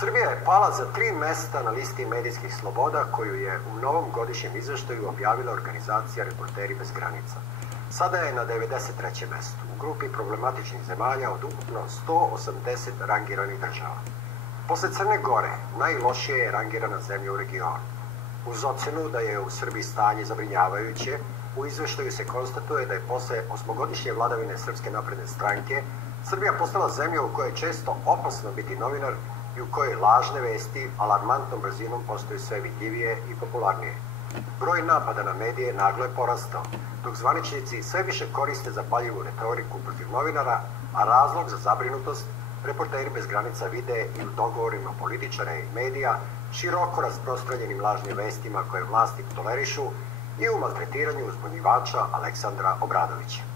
Srbija je pala za 3 mesta na listi medijskih sloboda koju je u novom godišnjem izveštaju objavila organizacija Reporteri bez granica. Sada je na 93. mestu u grupi problematičnih zemalja od ukupno 180 rangiranih država. Posle Crne Gore najlošije je rangirana zemlja u regionu. Uz ocenu da je u Srbiji stanje zabrinjavajuće, u izveštaju se konstatuje da je posle 8-godišnje vladavine Srpske napredne stranke Srbija postala zemlja u kojoj je često opasno biti novinar i u kojoj lažne vesti alarmantnom brzinom postaju sve vidljivije i popularnije. Broj napada na medije naglo je porastao, dok zvaničnici sve više koriste zapaljivu retoriku protiv novinara, a razlog za zabrinutost Reporteri bez granica vide i u dogovorima političara i medija, široko rasprostranjenim lažnim vestima koje vlasti tolerišu i u maltretiranju uzbunjivača Aleksandra Obradovića.